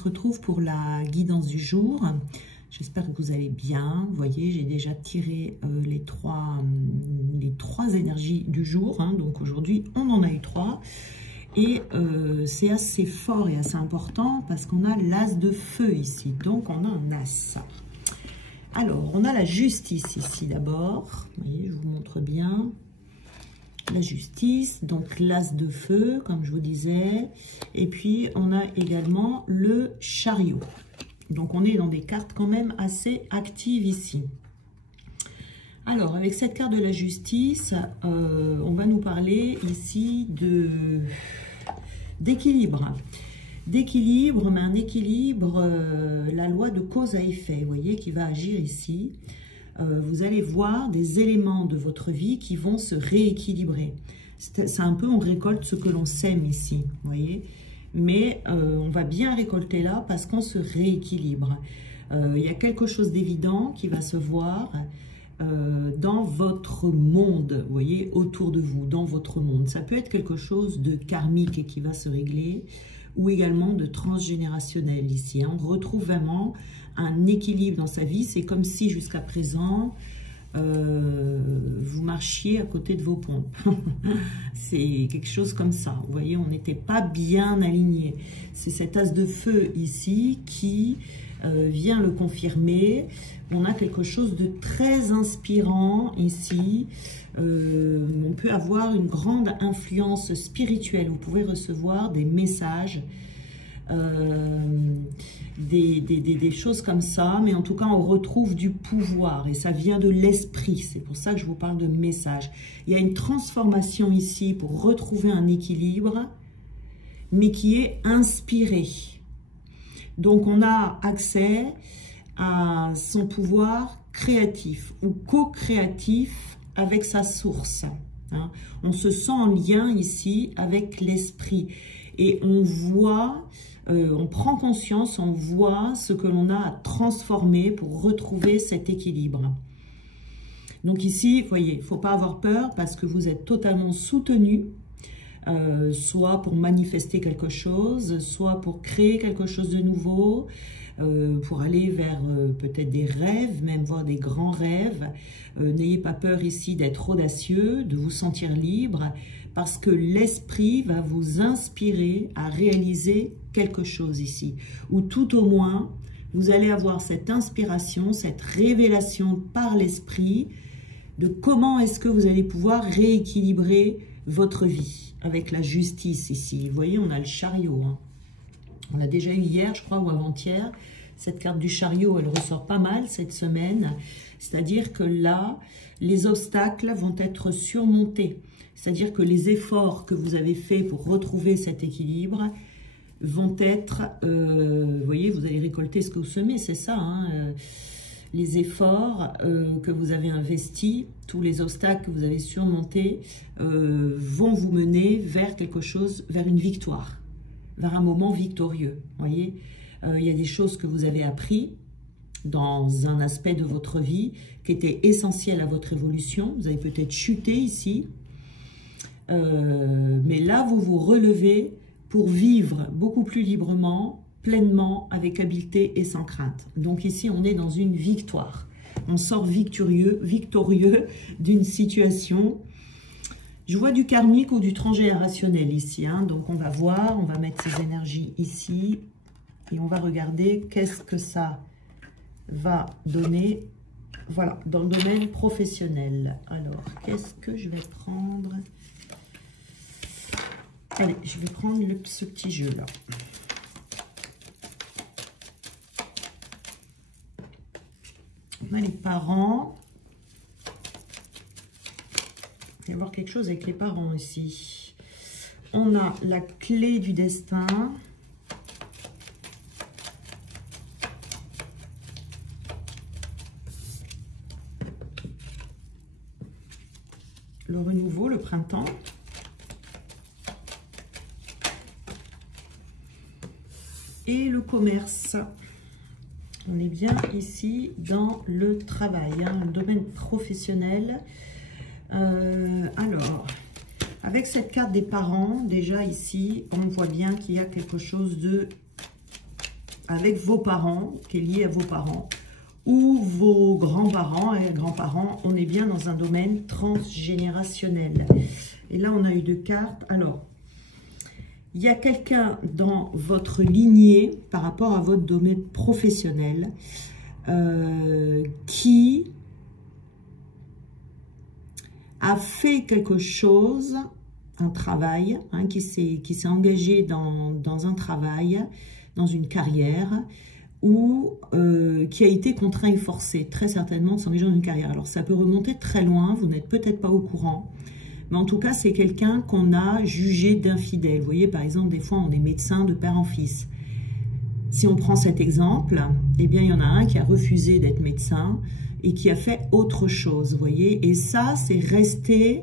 se retrouve pour la guidance du jour. J'espère que vous allez bien. Vous voyez, j'ai déjà tiré les trois énergies du jour. Hein. Donc aujourd'hui, on en a eu 3. Et c'est assez fort et assez important parce qu'on a l'as de feu ici. Donc on a un as. Alors, on a la justice ici d'abord. Vous voyez, je vous montre bien. La justice, donc l'as de feu, comme je vous disais. Et puis, on a également le chariot. Donc, on est dans des cartes quand même assez actives ici. Alors, avec cette carte de la justice, on va nous parler ici d'équilibre. D'équilibre, mais un équilibre, la loi de cause à effet, vous voyez, qui va agir ici. Vous allez voir des éléments de votre vie qui vont se rééquilibrer. C'est un peu, on récolte ce que l'on sème ici, vous voyez. Mais on va bien récolter là parce qu'on se rééquilibre. Il y a quelque chose d'évident qui va se voir dans votre monde, vous voyez, autour de vous, dans votre monde. Ça peut être quelque chose de karmique qui va se régler ou également de transgénérationnel ici. On retrouve vraiment un équilibre dans sa vie. C'est comme si jusqu'à présent, vous marchiez à côté de vos pompes. C'est quelque chose comme ça. Vous voyez, on n'était pas bien aligné. C'est cet as de feu ici qui vient le confirmer. On a quelque chose de très inspirant ici. On peut avoir une grande influence spirituelle. Vous pouvez recevoir des messages, des choses comme ça. Mais en tout cas, on retrouve du pouvoir et ça vient de l'esprit. C'est pour ça que je vous parle de message. Il y a une transformation ici pour retrouver un équilibre, mais qui est inspiré. Donc, on a accès à son pouvoir créatif ou co-créatif avec sa source. Hein. On se sent en lien ici avec l'esprit et on voit, on prend conscience, on voit ce que l'on a à transformer pour retrouver cet équilibre. Donc ici, vous voyez, il ne faut pas avoir peur parce que vous êtes totalement soutenu. Soit pour manifester quelque chose, soit pour créer quelque chose de nouveau, pour aller vers peut-être des rêves, même voir des grands rêves. N'ayez pas peur ici d'être audacieux, de vous sentir libre, parce que l'esprit va vous inspirer à réaliser quelque chose ici. Ou tout au moins, vous allez avoir cette inspiration, cette révélation par l'esprit de comment est-ce que vous allez pouvoir rééquilibrer votre vie. Avec la justice ici. Vous voyez, on a le chariot. Hein. On l'a déjà eu hier, je crois, ou avant-hier. Cette carte du chariot, elle ressort pas mal cette semaine. C'est-à-dire que là, les obstacles vont être surmontés. C'est-à-dire que les efforts que vous avez faits pour retrouver cet équilibre vont être... vous voyez, vous allez récolter ce que vous semez, c'est ça, hein, les efforts que vous avez investis, tous les obstacles que vous avez surmontés vont vous mener vers quelque chose, vers une victoire, vers un moment victorieux. Voyez, il y a des choses que vous avez appris dans un aspect de votre vie qui était essentiel à votre évolution. Vous avez peut-être chuté ici, mais là vous vous relevez pour vivre beaucoup plus librement, pleinement, avec habileté et sans crainte. Donc ici, on est dans une victoire. On sort victorieux d'une situation. Je vois du karmique ou du transgénérationnel ici. Hein. Donc on va voir, on va mettre ces énergies ici. Et on va regarder qu'est-ce que ça va donner. Voilà, dans le domaine professionnel. Alors, qu'est-ce que je vais prendre? Allez, je vais prendre ce petit jeu-là. On a les parents. Il va y avoir quelque chose avec les parents ici. On a la clé du destin. Le renouveau, le printemps. Et le commerce. On est bien ici dans le travail, hein, le domaine professionnel. Alors, avec cette carte des parents, déjà ici, on voit bien qu'il y a quelque chose de avec vos parents, qui est lié à vos parents, ou vos grands-parents et grands-parents. On est bien dans un domaine transgénérationnel. Et là, on a eu 2 cartes. Alors, il y a quelqu'un dans votre lignée, par rapport à votre domaine professionnel, qui a fait quelque chose, un travail, hein, qui s'est engagé dans un travail, dans une carrière, ou qui a été contraint et forcé, très certainement, de s'engager dans une carrière. Alors, ça peut remonter très loin, vous n'êtes peut-être pas au courant, mais en tout cas, c'est quelqu'un qu'on a jugé d'infidèle. Vous voyez, par exemple, des fois, on est médecin de père en fils. Si on prend cet exemple, eh bien, il y en a un qui a refusé d'être médecin et qui a fait autre chose, vous voyez. Et ça, c'est resté...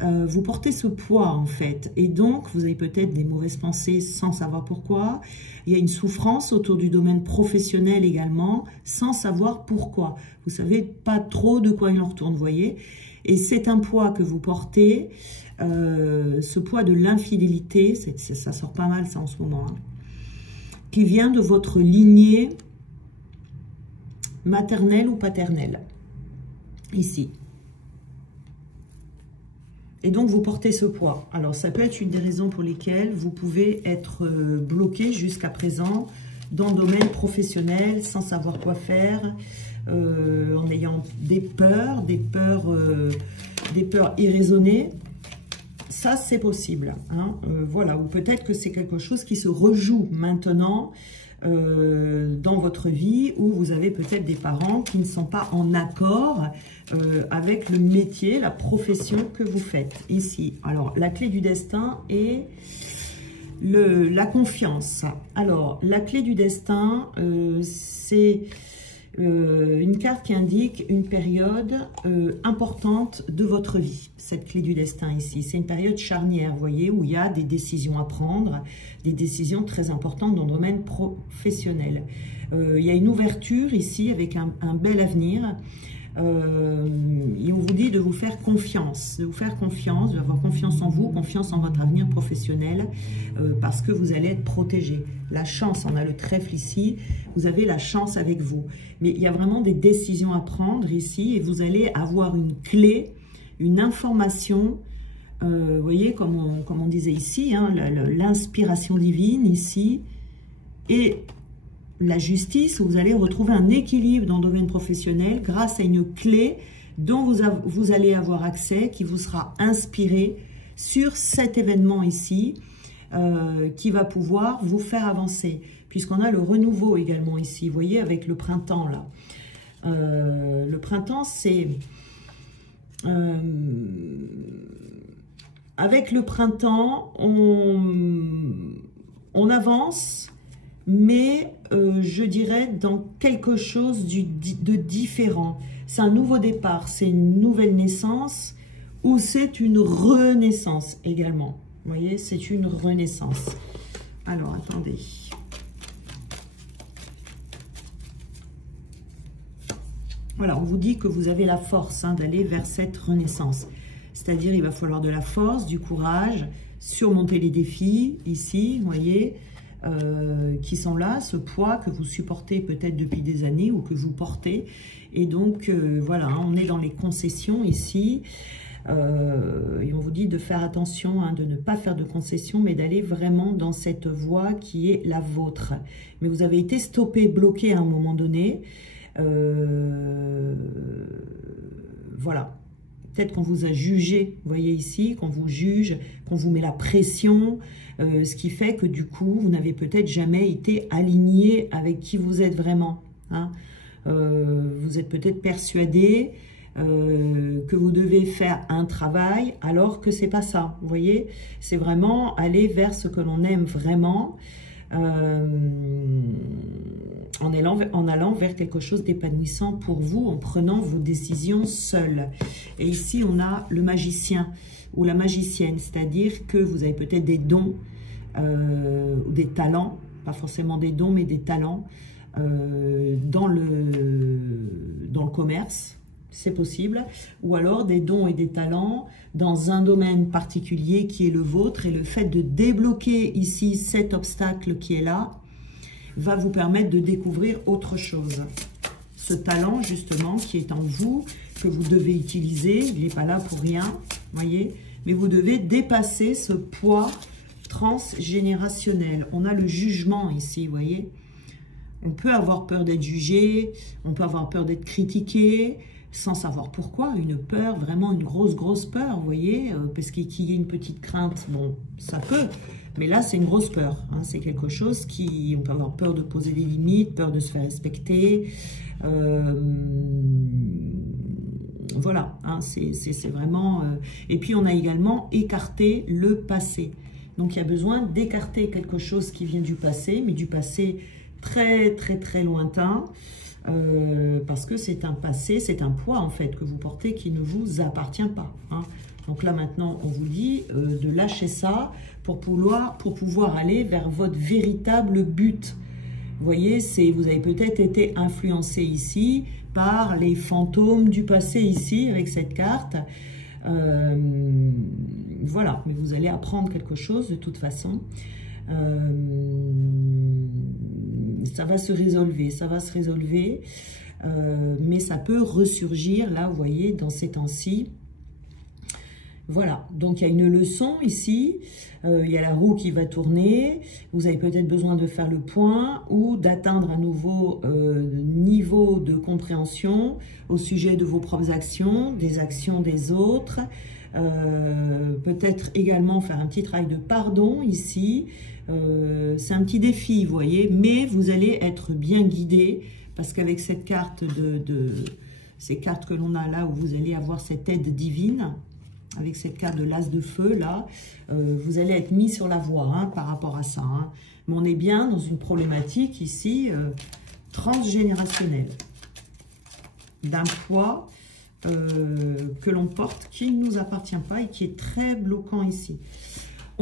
vous portez ce poids, en fait. Et donc, vous avez peut-être des mauvaises pensées sans savoir pourquoi. Il y a une souffrance autour du domaine professionnel également, sans savoir pourquoi. Vous ne savez pas trop de quoi il en retourne, vous voyez. Et c'est un poids que vous portez, ce poids de l'infidélité, ça sort pas mal ça en ce moment, hein, qui vient de votre lignée maternelle ou paternelle, ici. Et donc, vous portez ce poids. Alors, ça peut être une des raisons pour lesquelles vous pouvez être bloqué jusqu'à présent dans le domaine professionnel, sans savoir quoi faire, en ayant des peurs irraisonnées. Ça, c'est possible. Hein. Voilà. Ou peut-être que c'est quelque chose qui se rejoue maintenant dans votre vie, où vous avez peut-être des parents qui ne sont pas en accord avec le métier, la profession que vous faites ici. Alors, la clé du destin est la confiance. Alors, la clé du destin, c'est une carte qui indique une période importante de votre vie. Cette clé du destin ici, c'est une période charnière, vous voyez, où il y a des décisions à prendre, des décisions très importantes dans le domaine professionnel. Il y a une ouverture ici avec un bel avenir. Et on vous dit de vous faire confiance, d'avoir confiance en vous, confiance en votre avenir professionnel, parce que vous allez être protégé. La chance, on a le trèfle ici, vous avez la chance avec vous. Mais il y a vraiment des décisions à prendre ici, et vous allez avoir une clé, une information, vous voyez, comme on disait ici, hein, l'inspiration divine ici, et la justice, où vous allez retrouver un équilibre dans le domaine professionnel grâce à une clé dont vous allez avoir accès, qui vous sera inspirée sur cet événement ici, qui va pouvoir vous faire avancer. Puisqu'on a le renouveau également ici, vous voyez, avec le printemps là. Le printemps, c'est... avec le printemps, on avance, mais je dirais dans quelque chose de différent. C'est un nouveau départ, c'est une nouvelle naissance, ou c'est une renaissance également. Vous voyez, c'est une renaissance. Alors, attendez. Voilà, on vous dit que vous avez la force d'aller vers cette renaissance. C'est-à-dire, il va falloir de la force, du courage, surmonter les défis, ici, vous voyez, qui sont là, ce poids que vous supportez peut-être depuis des années ou que vous portez. Et donc, voilà, on est dans les concessions ici. Et on vous dit de faire attention, de ne pas faire de concessions, mais d'aller vraiment dans cette voie qui est la vôtre. Mais vous avez été stoppé, bloqué à un moment donné. Voilà. Peut-être qu'on vous a jugé, vous voyez ici, qu'on vous juge, qu'on vous met la pression, ce qui fait que du coup, vous n'avez peut-être jamais été aligné avec qui vous êtes vraiment. Hein. Vous êtes peut-être persuadé que vous devez faire un travail alors que c'est pas ça. Vous voyez, c'est vraiment aller vers ce que l'on aime vraiment, en allant vers quelque chose d'épanouissant pour vous, en prenant vos décisions seuls. Et ici, on a le magicien ou la magicienne, c'est-à-dire que vous avez peut-être des dons ou des talents, pas forcément des dons, mais des talents dans le commerce, c'est possible, ou alors des dons et des talents dans un domaine particulier qui est le vôtre, et le fait de débloquer ici cet obstacle qui est là, va vous permettre de découvrir autre chose. Ce talent, justement, qui est en vous, que vous devez utiliser, il n'est pas là pour rien, voyez, mais vous devez dépasser ce poids transgénérationnel. On a le jugement ici, vous voyez. On peut avoir peur d'être jugé, on peut avoir peur d'être critiqué, sans savoir pourquoi, une peur, vraiment une grosse peur, vous voyez, parce qu'il y a une petite crainte, bon, ça peut, mais là, c'est une grosse peur, hein, c'est quelque chose qui, on peut avoir peur de poser des limites, peur de se faire respecter, voilà, hein, c'est vraiment, et puis on a également écarté le passé, donc il y a besoin d'écarter quelque chose qui vient du passé, mais du passé très lointain, parce que c'est un passé, c'est un poids en fait que vous portez qui ne vous appartient pas. Hein. Donc là maintenant on vous dit de lâcher ça pour pouvoir aller vers votre véritable but. Vous voyez, vous avez peut-être été influencé ici par les fantômes du passé ici avec cette carte. Voilà, mais vous allez apprendre quelque chose de toute façon. Ça va se résolver, mais ça peut ressurgir, là, vous voyez, dans ces temps-ci. Voilà, donc il y a une leçon ici, il y a la roue qui va tourner, vous avez peut-être besoin de faire le point ou d'atteindre un nouveau niveau de compréhension au sujet de vos propres actions, des actions des autres, peut-être également faire un petit travail de pardon ici. C'est un petit défi, vous voyez, mais vous allez être bien guidé parce qu'avec cette carte ces cartes que l'on a là où vous allez avoir cette aide divine, avec cette carte de l'as de feu là, vous allez être mis sur la voie hein, par rapport à ça. Hein. Mais on est bien dans une problématique ici transgénérationnelle, d'un poids que l'on porte qui ne nous appartient pas et qui est très bloquant ici.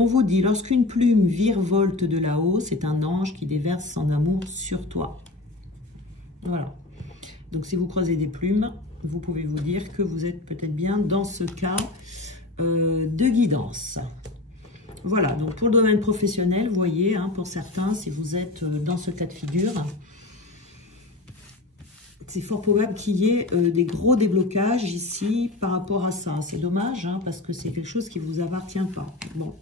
On vous dit, lorsqu'une plume virevolte de là-haut, c'est un ange qui déverse son amour sur toi. Voilà. Donc, si vous croisez des plumes, vous pouvez vous dire que vous êtes peut-être bien dans ce cas de guidance. Voilà. Donc, pour le domaine professionnel, vous voyez, hein, pour certains, si vous êtes dans ce cas de figure, c'est fort probable qu'il y ait des gros déblocages ici par rapport à ça. C'est dommage, hein, parce que c'est quelque chose qui ne vous appartient pas. Bon.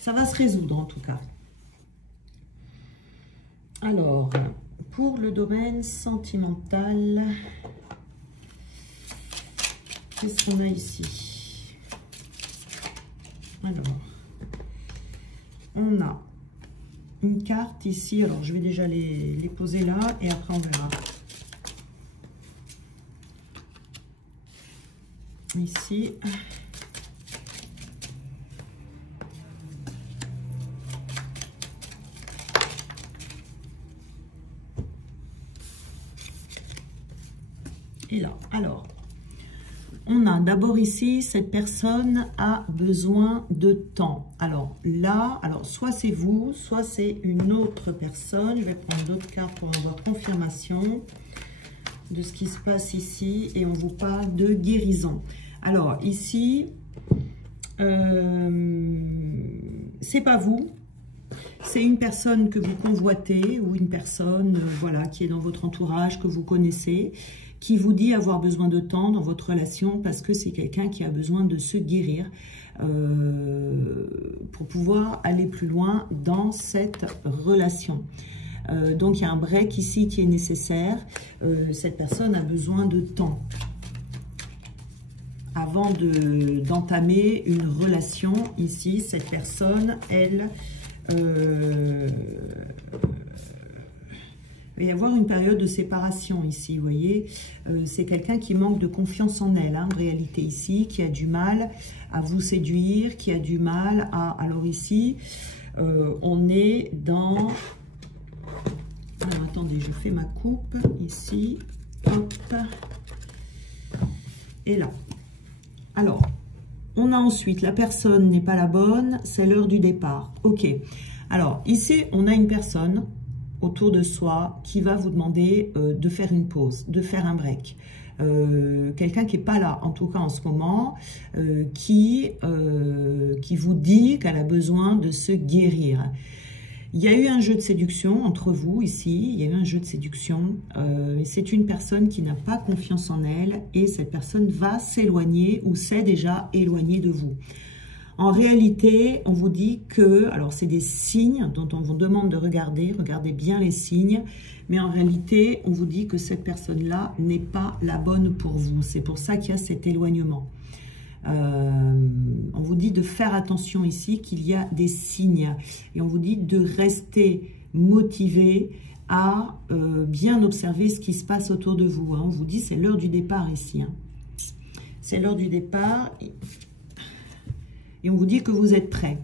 Ça va se résoudre en tout cas. Alors, pour le domaine sentimental, qu'est-ce qu'on a ici? Alors, on a une carte ici. Alors, je vais déjà les poser là et après on verra. Ici. Et là, alors, on a d'abord ici, cette personne a besoin de temps. Alors là, soit c'est vous, soit c'est une autre personne. Je vais prendre d'autres cartes pour avoir confirmation de ce qui se passe ici. Et on vous parle de guérison. Alors ici, c'est pas vous. C'est une personne que vous convoitez ou une personne voilà, qui est dans votre entourage, que vous connaissez, qui vous dit avoir besoin de temps dans votre relation parce que c'est quelqu'un qui a besoin de se guérir pour pouvoir aller plus loin dans cette relation. Donc, il y a un break ici qui est nécessaire. Cette personne a besoin de temps avant d'entamer une relation. Ici, cette personne, elle... il va y avoir une période de séparation ici, vous voyez. C'est quelqu'un qui manque de confiance en elle, hein, en réalité ici, qui a du mal à vous séduire, qui a du mal à... Alors ici, on est dans... Alors attendez, je fais ma coupe ici, hop, et là. Alors, on a ensuite, la personne n'est pas la bonne, c'est l'heure du départ. Ok, alors ici, on a une personne autour de soi qui va vous demander de faire une pause, de faire un break. Quelqu'un qui n'est pas là, en tout cas en ce moment, qui vous dit qu'elle a besoin de se guérir. Il y a eu un jeu de séduction entre vous ici, il y a eu un jeu de séduction. C'est une personne qui n'a pas confiance en elle et cette personne va s'éloigner ou s'est déjà éloignée de vous. En réalité, on vous dit que, alors c'est des signes dont on vous demande de regarder, regardez bien les signes, mais en réalité, on vous dit que cette personne-là n'est pas la bonne pour vous. C'est pour ça qu'il y a cet éloignement. On vous dit de faire attention ici, qu'il y a des signes. Et on vous dit de rester motivé à bien observer ce qui se passe autour de vous. Hein. On vous dit c'est l'heure du départ ici. Hein. C'est l'heure du départ. Et on vous dit que vous êtes prêt.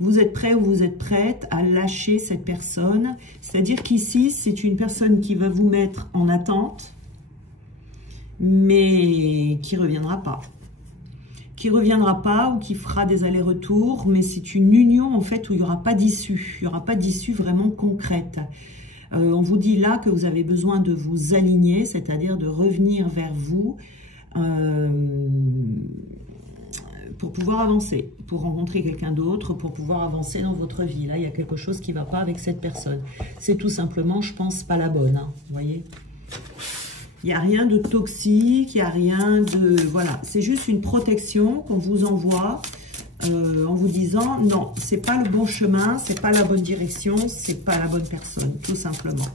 Vous êtes prêt ou vous êtes prête à lâcher cette personne. C'est-à-dire qu'ici, c'est une personne qui va vous mettre en attente, mais qui ne reviendra pas. Qui ne reviendra pas ou qui fera des allers-retours, mais c'est une union en fait où il n'y aura pas d'issue. Il n'y aura pas d'issue vraiment concrète. On vous dit là que vous avez besoin de vous aligner, c'est-à-dire de revenir vers vous pour pouvoir avancer, pour rencontrer quelqu'un d'autre, pour pouvoir avancer dans votre vie. Là, il y a quelque chose qui ne va pas avec cette personne. C'est tout simplement, je pense, pas la bonne. Hein, vous voyez ? Il n'y a rien de toxique, il n'y a rien de... Voilà, c'est juste une protection qu'on vous envoie en vous disant « Non, ce n'est pas le bon chemin, ce n'est pas la bonne direction, ce n'est pas la bonne personne, tout simplement. »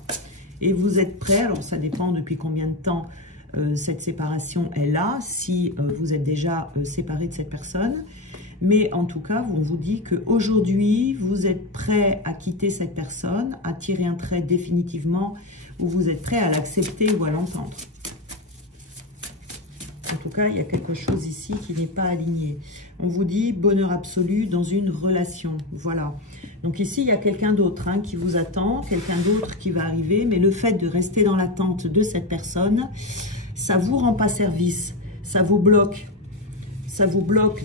Et vous êtes prêt, alors ça dépend depuis combien de temps cette séparation est là, si vous êtes déjà séparé de cette personne. Mais en tout cas, on vous dit qu'aujourd'hui, vous êtes prêt à quitter cette personne, à tirer un trait définitivement, ou vous êtes prêt à l'accepter ou à l'entendre. En tout cas, il y a quelque chose ici qui n'est pas aligné. On vous dit bonheur absolu dans une relation. Voilà. Donc ici, il y a quelqu'un d'autre hein, qui vous attend, quelqu'un d'autre qui va arriver. Mais le fait de rester dans l'attente de cette personne, ça ne vous rend pas service. Ça vous bloque. Ça vous bloque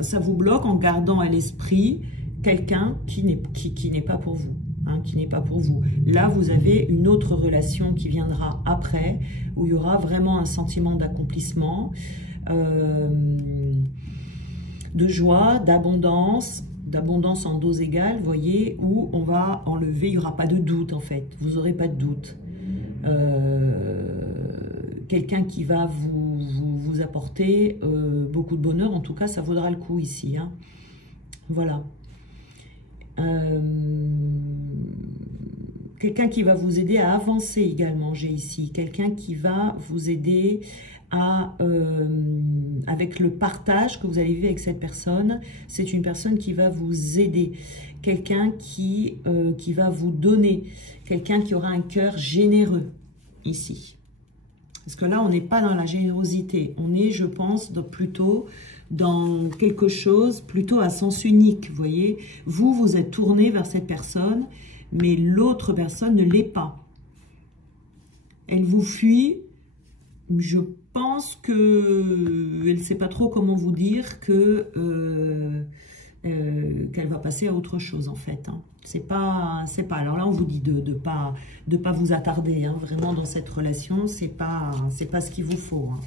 ça vous bloque en gardant à l'esprit quelqu'un qui n'est pas pour vous. Hein, qui n'est pas pour vous. Là, vous avez une autre relation qui viendra après, où il y aura vraiment un sentiment d'accomplissement, de joie, d'abondance en dose égale, vous voyez, où on va enlever, il n'y aura pas de doute en fait, vous n'aurez pas de doute. Quelqu'un qui va vous apporter beaucoup de bonheur, en tout cas, ça vaudra le coup ici. Hein. Voilà. Quelqu'un qui va vous aider à avancer également, j'ai ici. Quelqu'un qui va vous aider à, avec le partage que vous allez vivre avec cette personne, c'est une personne qui va vous aider. Quelqu'un qui va vous donner. Quelqu'un qui aura un cœur généreux ici. Parce que là, on n'est pas dans la générosité. On est, je pense, plutôt dans quelque chose plutôt à sens unique, vous voyez. Vous êtes tourné vers cette personne, mais l'autre personne ne l'est pas. Elle vous fuit. Je pense qu'elle ne sait pas trop comment vous dire qu'elle va passer à autre chose, en fait. Hein. C'est pas. Alors là, on vous dit de pas vous attarder, hein, vraiment, dans cette relation. C'est pas ce qu'il vous faut. Hein.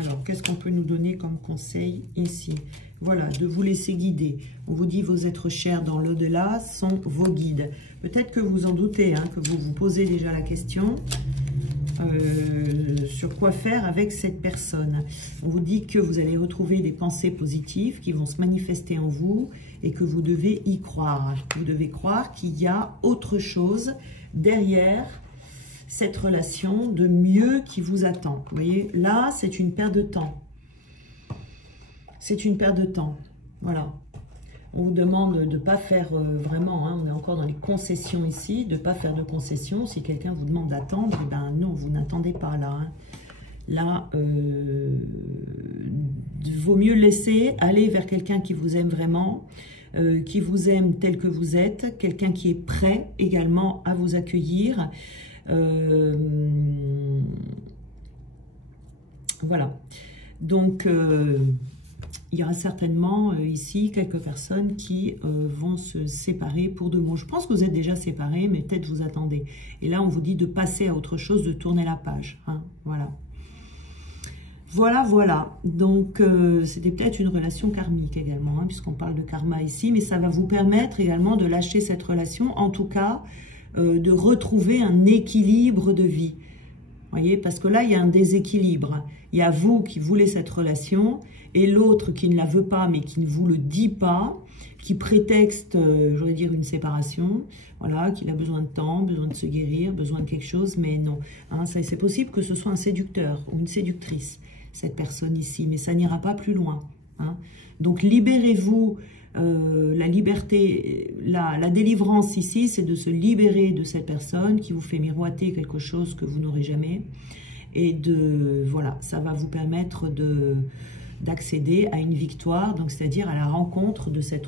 Alors, qu'est-ce qu'on peut nous donner comme conseil ici? Voilà, de vous laisser guider. On vous dit, vos êtres chers dans l'au-delà sont vos guides. Peut-être que vous en doutez, hein, que vous vous posez déjà la question sur quoi faire avec cette personne. On vous dit que vous allez retrouver des pensées positives qui vont se manifester en vous et que vous devez y croire. Vous devez croire qu'il y a autre chose derrière cette relation de mieux qui vous attend. Vous voyez, là, c'est une perte de temps. C'est une perte de temps. Voilà. On vous demande de ne pas faire vraiment, hein, on est encore dans les concessions ici, de ne pas faire de concessions. Si quelqu'un vous demande d'attendre, eh ben non, vous n'attendez pas là. Hein. Là, vaut mieux laisser aller vers quelqu'un qui vous aime vraiment, qui vous aime tel que vous êtes, quelqu'un qui est prêt également à vous accueillir. Voilà. Donc, il y aura certainement ici quelques personnes qui vont se séparer pour de bon. Je pense que vous êtes déjà séparés, mais peut-être vous attendez. Et là, on vous dit de passer à autre chose, de tourner la page. Hein, voilà. Voilà, voilà. Donc, c'était peut-être une relation karmique également, hein, puisqu'on parle de karma ici, mais ça va vous permettre également de lâcher cette relation, en tout cas, de retrouver un équilibre de vie. Vous voyez, parce que là, il y a un déséquilibre. Il y a vous qui voulez cette relation, et l'autre qui ne la veut pas, mais qui ne vous le dit pas, qui prétexte, j'aurais dire, une séparation, voilà, qu'il a besoin de temps, besoin de se guérir, besoin de quelque chose, mais non. Hein, c'est possible que ce soit un séducteur ou une séductrice, cette personne ici, mais ça n'ira pas plus loin. Hein. Donc, libérez-vous, la liberté, la délivrance ici, c'est de se libérer de cette personne qui vous fait miroiter quelque chose que vous n'aurez jamais. Et voilà, ça va vous permettre d'accéder à une victoire, donc c'est-à-dire à la rencontre de cette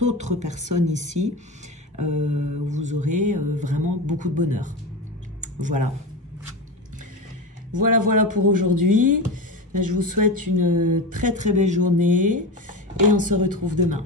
autre personne ici. Vous aurez vraiment beaucoup de bonheur. Voilà. Voilà pour aujourd'hui. Je vous souhaite une très très belle journée et on se retrouve demain.